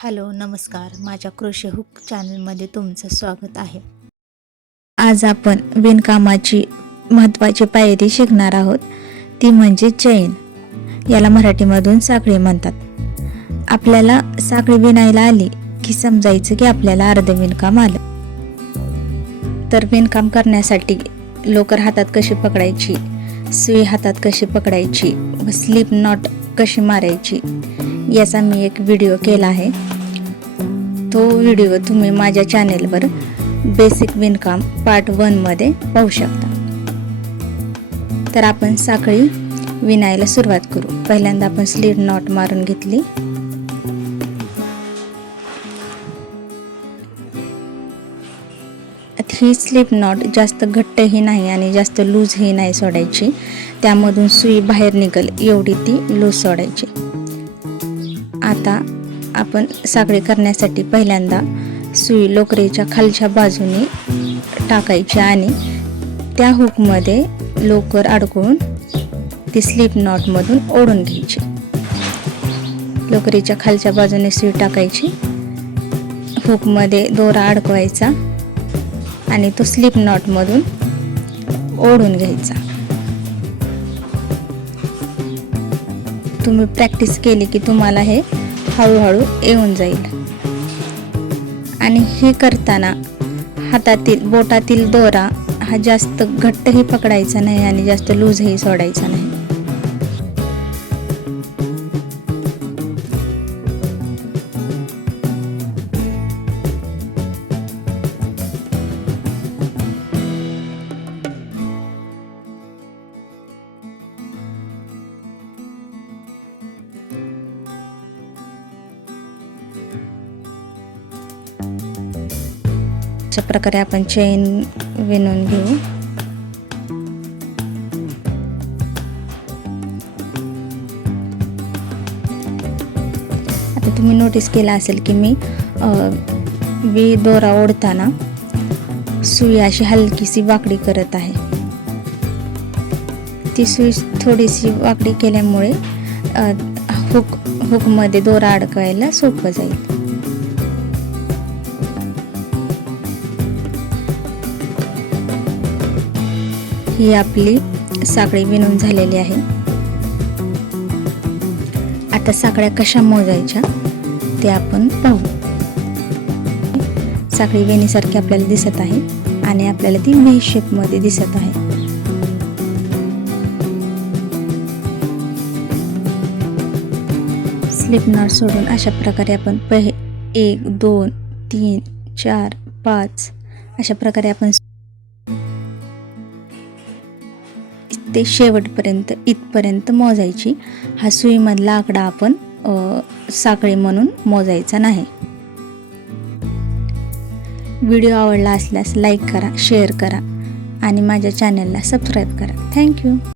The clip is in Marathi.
हॅलो नमस्कार, माझ्या कृषी हुक चॅनलमध्ये तुमचं स्वागत आहे। आज आपण विणकामाची महत्त्वाची पायरी शिकणार आहोत, ती म्हणजे चैन। याला मराठीमधून साखळी म्हणतात। आपल्याला साखळी विणायला आली की समजायचं की आपल्याला अर्ध विणकाम आलं। तर विणकाम करण्यासाठी लोकर हातात कशी पकडायची, सुई हातात कशी पकडायची, स्लिप नॉट कशी मारायची याचा मी एक व्हिडिओ केला आहे। तो व्हिडिओ तुम्ही माझ्या चॅनेलवर बेसिक विणकाम पार्ट 1 मध्ये पाहू शकता। तर आपण साखळी विणायला सुरुवात करू। पहिल्यांदा आपण स्लिप नॉट मारून घेतली। ही स्लिप नॉट जास्त घट्टही नाही आणि जास्त लूजही नाही सोडायची, त्यामधून सुई बाहेर निघेल एवढी ती लूज सोडायची। आता आपण साखळी करण्यासाठी पहिल्यांदा सुई लोकरीच्या खालच्या बाजूने टाकायची आणि त्या हुकमध्ये लोकर अडकवून ती स्लिप नॉट मधून ओढून घ्यायची। लोकरीच्या खालच्या बाजूने सुई टाकायची, हुकमध्ये दोरा अडकवायचा आणि तो स्लिप नॉट मधून ओढून घ्यायचा। तुम्ही प्रॅक्टिस केली की तुम्हाला हे हळूहळू येऊन जाईल। आणि हे करताना हातातील बोटातील दोरा हा जास्त घट्टही पकडायचा नाही आणि जास्त लूजही सोडायचा नाही। अशा प्रकारे आपण चैन विणून घेऊ। आता तुम्ही नोटीस केला असेल की मी दोरा ओढताना सुई अशी हलकीशी वाकडी करत आहे। ती सुई थोडीशी वाकडी केल्यामुळे हुकमध्ये दोरा अडकवायला सोपं जाईल। ही आपली साखळी विणून झालेली आहे। आता साखळ्या कशा मोजायच्या ते आपण पाहू। साखळी वेणीसारखी आपल्याला दिसत आहे आणि आपल्याला ती व्ही शेप मध्ये दिसत आहे। स्लिप नॉट सोडून अशा प्रकारे आपण 1 2 3 4 5 अशा प्रकारे आपण ते शेवटपर्यंत इथपर्यंत मोजायची। हा सुईमधला आकडा आपण साखळी म्हणून मोजायचा नाही। व्हिडिओ आवडला असल्यास लाईक करा, शेअर करा आणि माझ्या चॅनलला सबस्क्राईब करा। थँक्यू।